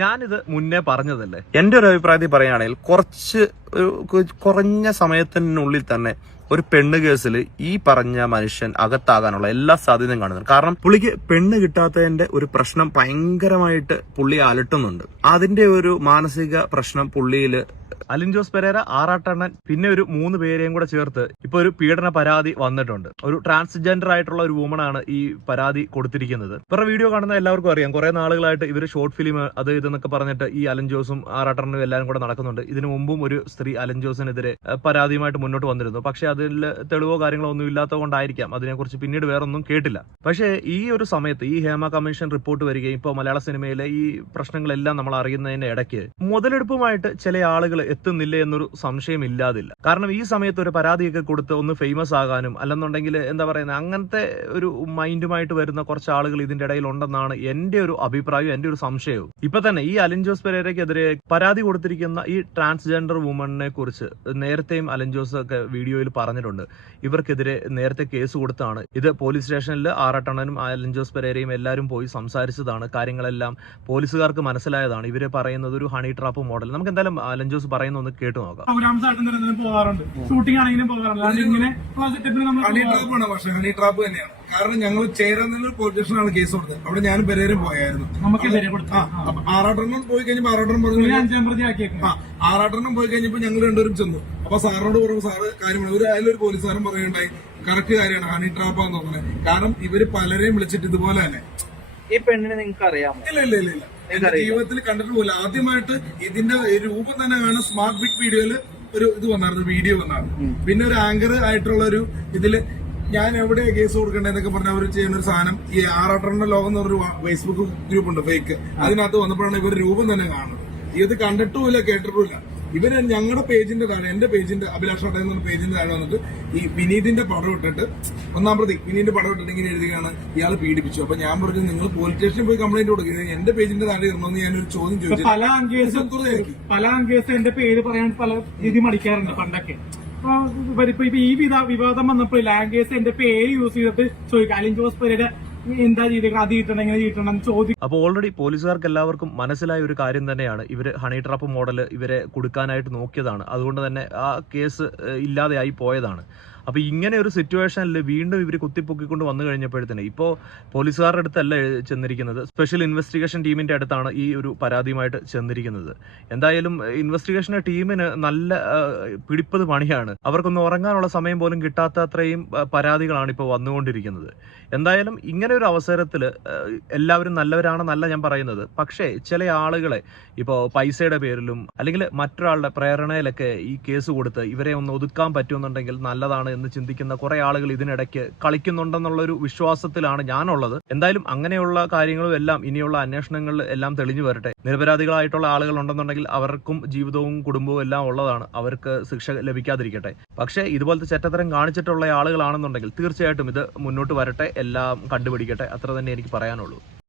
ഞാനിത് മുന്നേ പറഞ്ഞതല്ലേ. എന്റെ ഒരു അഭിപ്രായത്തിൽ പറയുകയാണെങ്കിൽ കുറഞ്ഞ സമയത്തിനുള്ളിൽ തന്നെ ഒരു പെണ്ണ് കേസിൽ ഈ പറഞ്ഞ മനുഷ്യൻ അകത്താകാനുള്ള എല്ലാ സാധ്യതയും കാണുന്നുണ്ട്. കാരണം പുള്ളിക്ക് പെണ്ണ് കിട്ടാത്തതിന്റെ ഒരു പ്രശ്നം ഭയങ്കരമായിട്ട് പുള്ളി അലട്ടുന്നുണ്ട്. അതിന്റെ ഒരു മാനസിക പ്രശ്നം പുള്ളിയില് അലിൻ ജോസ് പെരേര, ആറാട്ടണ്ണൻ, പിന്നെ ഒരു 3 പേരെയും കൂടെ ചേർത്ത് ഇപ്പൊ ഒരു പീഡന പരാതി വന്നിട്ടുണ്ട്. ഒരു ട്രാൻസ്ജെൻഡർ ആയിട്ടുള്ള ഒരു വുമണാണ് ഈ പരാതി കൊടുത്തിരിക്കുന്നത്. ഇവരുടെ വീഡിയോ കാണുന്ന എല്ലാവർക്കും അറിയാം, കുറെ നാളുകളായിട്ട് ഇവർ ഷോർട്ട് ഫിലിം അത് ഇതെന്നൊക്കെ പറഞ്ഞിട്ട് ഈ അലിൻ ജോസും ആറാട്ടണ്ണനും എല്ലാവരും കൂടെ നടക്കുന്നുണ്ട്. ഇതിനു മുമ്പും ഒരു സ്ത്രീ അലിൻ ജോസിനെതിരെ പരാതിയുമായിട്ട് മുന്നോട്ട് വന്നിരുന്നു. പക്ഷെ അതിൽ തെളിവോ കാര്യങ്ങളോ ഒന്നും ഇല്ലാത്തത് കൊണ്ടായിരിക്കാം അതിനെക്കുറിച്ച് പിന്നീട് വേറൊന്നും കേട്ടില്ല. പക്ഷേ ഈ ഒരു സമയത്ത് ഈ ഹേമ കമ്മീഷൻ റിപ്പോർട്ട് വരികയും ഇപ്പോൾ മലയാള സിനിമയിലെ ഈ പ്രശ്നങ്ങളെല്ലാം നമ്മൾ അറിയുന്നതിന്റെ ഇടയ്ക്ക് മുതലെടുപ്പുമായിട്ട് ചില ആളുകൾ എത്തുന്നില്ല എന്നൊരു സംശയം ഇല്ലാതില്ല. കാരണം ഈ സമയത്ത് ഒരു പരാതിയൊക്കെ കൊടുത്ത് ഒന്ന് ഫേമസ് ആകാനും അല്ലെന്നുണ്ടെങ്കിൽ എന്താ പറയുന്നത്, അങ്ങനത്തെ ഒരു മൈൻഡുമായിട്ട് വരുന്ന കുറച്ച് ആളുകൾ ഇതിന്റെ ഇടയിൽ ഉണ്ടെന്നാണ് എന്റെ ഒരു അഭിപ്രായവും എന്റെ ഒരു സംശയവും. ഇപ്പൊ തന്നെ ഈ അലിൻ ജോസ് പെരേരയ്ക്കെതിരെ പരാതി കൊടുത്തിരിക്കുന്ന ഈ ട്രാൻസ്ജെൻഡർ വുമണിനെ കുറിച്ച് നേരത്തെയും അലിൻ ജോസ് ഒക്കെ വീഡിയോയിൽ പറഞ്ഞിട്ടുണ്ട്. ഇവർക്കെതിരെ നേരത്തെ കേസ് കൊടുത്താണ്. ഇത് പോലീസ് സ്റ്റേഷനിൽ ആറാട്ടണ്ണനും അലിൻ ജോസ് പെരേരയും എല്ലാവരും പോയി സംസാരിച്ചതാണ്. കാര്യങ്ങളെല്ലാം പോലീസുകാർക്ക് മനസ്സിലായതാണ്. ഇവര് പറയുന്നത് ഒരു ഹണി ട്രാപ്പ് മോഡൽ. നമുക്ക് എന്തായാലും അലിൻ ജോസ് പറയുന്ന ഒന്ന് കേട്ടു നോക്കാം. പോകാറുണ്ട്, ഷൂട്ടിംഗ് ആണെങ്കിലും പോകാറുണ്ട്. ഇങ്ങനെ ഹണി ട്രാപ്പാണ്. പക്ഷെ ഹണി ട്രാപ്പ് തന്നെയാണ്. കാരണം ഞങ്ങൾ ചേരുന്ന പോലീസ് സ്റ്റേഷനാണ് കേസ് കൊടുത്തത്. അവിടെ ഞാനും പെരേരും പോയായിരുന്നു. ആറാട്ടെണ്ണം പോയി കഴിഞ്ഞപ്പോ ആറാട്ടെണ്ണം പറഞ്ഞു, ആറാട്ടെണ്ണം പോയി കഴിഞ്ഞപ്പോ ഞങ്ങൾ രണ്ടുപേരും ചെന്നു. അപ്പൊ സാറിനോട് പറഞ്ഞു, സാറ് കാര്യമാണ് അതിലൊരു പോലീസുകാരൻ പറയുണ്ടായി, കറക്റ്റ് കാര്യമാണ് ഹണി ട്രാപ്പാന്ന് തോന്നുന്നത്. കാരണം ഇവര് പലരെയും വിളിച്ചിട്ട് ഇതുപോലെ തന്നെ. ഈ പെണ്ണിനെ നിങ്ങൾക്ക് അറിയാമോ? ഇല്ല എന്റെ ജീവിതത്തിൽ കണ്ടിട്ട് പോലും. ആദ്യമായിട്ട് ഇതിന്റെ രൂപം തന്നെ കാണുന്ന സ്മാർട്ട് ബിഗ് വീഡിയോയില് ഒരു ഇത് വന്നായിരുന്നു, വീഡിയോ വന്നായിരുന്നു. പിന്നെ ഒരു ആങ്കർ ആയിട്ടുള്ള ഒരു ഇതില് ഞാൻ എവിടെയാ കേസ് കൊടുക്കേണ്ടതെന്നൊക്കെ പറഞ്ഞ അവർ ചെയ്യുന്ന ഒരു സാധനം ഈ ആറാട്ടറിന്റെ ലോകം എന്ന് പറഞ്ഞൊരു ഫേസ്ബുക്ക് ഗ്രൂപ്പ് ഉണ്ട്, ഫേക്ക്. അതിനകത്ത് വന്നപ്പോഴാണ് ഇവർ രൂപം തന്നെ കാണുന്നത്. ഇത് കണ്ടിട്ടുമില്ല കേട്ടിട്ടുമില്ല. ഇവര് ഞങ്ങളുടെ പേജിന്റെ താഴെ, എന്റെ പേജിന്റെ അഭിലാഷ് പട്ടേൽ എന്ന പേജിന്റെ താഴെ വന്നിട്ട് ഈ വിനീതിന്റെ പടം ഇട്ടിട്ട്, ഒന്നാം പ്രതി വിനീതിന്റെ പടം ഇട്ടിട്ട് ഇങ്ങനെ എഴുതിയാണ് ഇയാൾ പീഡിപ്പിച്ചു. അപ്പൊ ഞാൻ പറഞ്ഞു, നിങ്ങൾ പോലീസ് സ്റ്റേഷനിൽ പോയി കംപ്ലൈന്റ് കൊടുക്കുന്നത് എന്റെ പേജിന്റെ താഴെ ഇടണമെന്ന് ഞാനൊരു ചോദ്യം ചോദിച്ചു. പല കേസ് എന്റെ പേര് പറയാൻ പല രീതി മടിക്കാറുണ്ട് പണ്ടൊക്കെ. ഇപ്പൊ ഈ വിവാദം വന്നപ്പോ ലാംഗ്വേജ് എന്റെ പേര് യൂസ് ചെയ്തിട്ട് ചോദിക്കാം, അലിൻ ജോസ് പെരേര എന്താ ചെയ്തേക്കണം, അത് ചെയ്യണം, ഇങ്ങനെ ചെയ്യണം ചോദിക്കും. അപ്പോൾ ഓൾറെഡി പോലീസുകാർക്ക് എല്ലാവർക്കും മനസ്സിലായ ഒരു കാര്യം തന്നെയാണ്, ഇവര് ഹണി ട്രാപ്പ് മോഡൽ ഇവരെ കൊടുക്കാനായിട്ട് നോക്കിയതാണ്. അതുകൊണ്ട് തന്നെ ആ കേസ് ഇല്ലാതെയായി പോയതാണ്. അപ്പൊ ഇങ്ങനെ ഒരു സിറ്റുവേഷനിൽ വീണ്ടും ഇവർ കുത്തിപ്പൊക്കിക്കൊണ്ട് വന്നു കഴിഞ്ഞപ്പോഴത്തേന് ഇപ്പോൾ പോലീസുകാരുടെ അടുത്തല്ല ചെന്നിരിക്കുന്നത്, സ്പെഷ്യൽ ഇൻവെസ്റ്റിഗേഷൻ ടീമിന്റെ അടുത്താണ് ഈ ഒരു പരാതിയുമായിട്ട് ചെന്നിരിക്കുന്നത്. എന്തായാലും ഇൻവെസ്റ്റിഗേഷൻ ടീമിന് നല്ല പിടിപ്പത് പണിയാണ്. അവർക്കൊന്ന് ഉറങ്ങാനുള്ള സമയം പോലും കിട്ടാത്ത അത്രയും പരാതികളാണ് ഇപ്പോൾ വന്നുകൊണ്ടിരിക്കുന്നത്. എന്തായാലും ഇങ്ങനെ ഒരു അവസരത്തിൽ എല്ലാവരും നല്ലവരാണെന്നല്ല ഞാൻ പറയുന്നത്. പക്ഷേ ചില ആളുകളെ ഇപ്പോൾ പൈസയുടെ പേരിലും അല്ലെങ്കിൽ മറ്റൊരാളുടെ പ്രേരണയിലൊക്കെ ഈ കേസ് കൊടുത്ത് ഇവരെ ഒന്ന് ഒതുക്കാൻ പറ്റുമെന്നുണ്ടെങ്കിൽ നല്ലതാണ് എന്ന് ചിന്തിക്കുന്ന കുറെ ആളുകൾ ഇതിനിടയ്ക്ക് കളിക്കുന്നുണ്ടെന്നുള്ളൊരു വിശ്വാസത്തിലാണ് ഞാനുള്ളത്. എന്തായാലും അങ്ങനെയുള്ള കാര്യങ്ങളും എല്ലാം ഇനിയുള്ള അന്വേഷണങ്ങളിൽ എല്ലാം തെളിഞ്ഞു വരട്ടെ. നിരപരാധികളായിട്ടുള്ള ആളുകൾ ഉണ്ടെന്നുണ്ടെങ്കിൽ അവർക്കും ജീവിതവും കുടുംബവും എല്ലാം ഉള്ളതാണ്, അവർക്ക് ശിക്ഷ ലഭിക്കാതിരിക്കട്ടെ. പക്ഷേ ഇതുപോലത്തെ ചെറ്റത്തരം കാണിച്ചിട്ടുള്ള ആളുകളാണെന്നുണ്ടെങ്കിൽ തീർച്ചയായിട്ടും ഇത് മുന്നോട്ട് വരട്ടെ, എല്ലാം കണ്ടുപിടിക്കട്ടെ. അത്ര തന്നെ എനിക്ക് പറയാനുള്ളൂ.